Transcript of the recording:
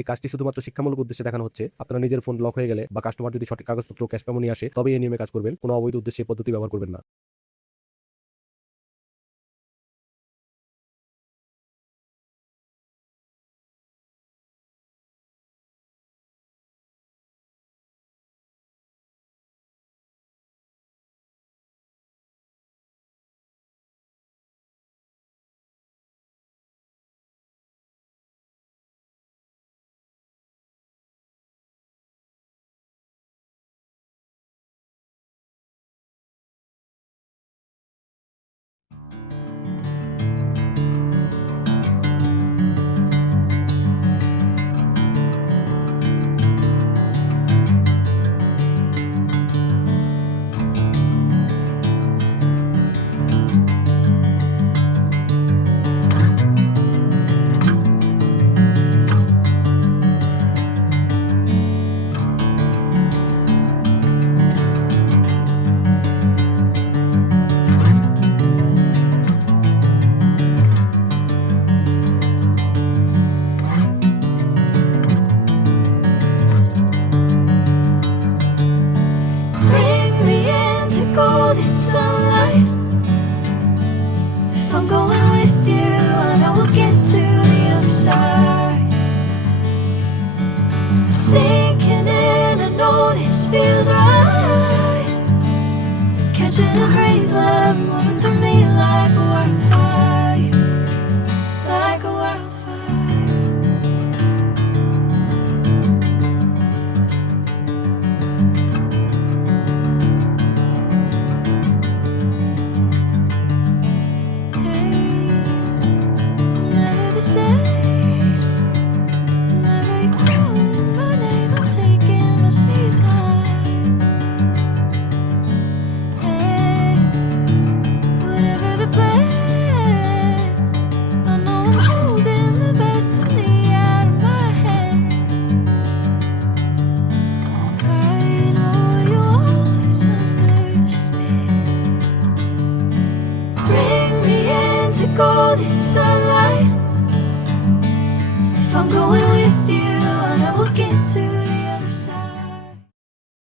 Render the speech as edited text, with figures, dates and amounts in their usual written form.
এই কাজটি শুধুমাত্র শিক্ষামূলক উদ্দেশ্যে দেখানো হচ্ছে। আপনারা নিজের ফোন লক হয়ে গেলে বা কাস্টমার যদি সঠিক কাগজপত্র ক্যাশ মেমো নিয়ে আসে তবে এই নিয়মে কাজ করবেন। কোনো অবৈধ উদ্দেশ্যে এই পদ্ধতি ব্যবহার করবেন না। Bring me into golden sunlight. If I'm going with you, I know we'll get to the other side. Sinking in, I know this feels right. Catching a crazy love moving through me like a wildfire, like a wildfire. Never the same. Whenever you're calling my name, I'm taking my sweet time. Hey, whatever the plan, I know I'm holding the best of me out of my hand. I know you'll always understand. Bring me into golden sunlight. If I'm going with you, I know we'll get to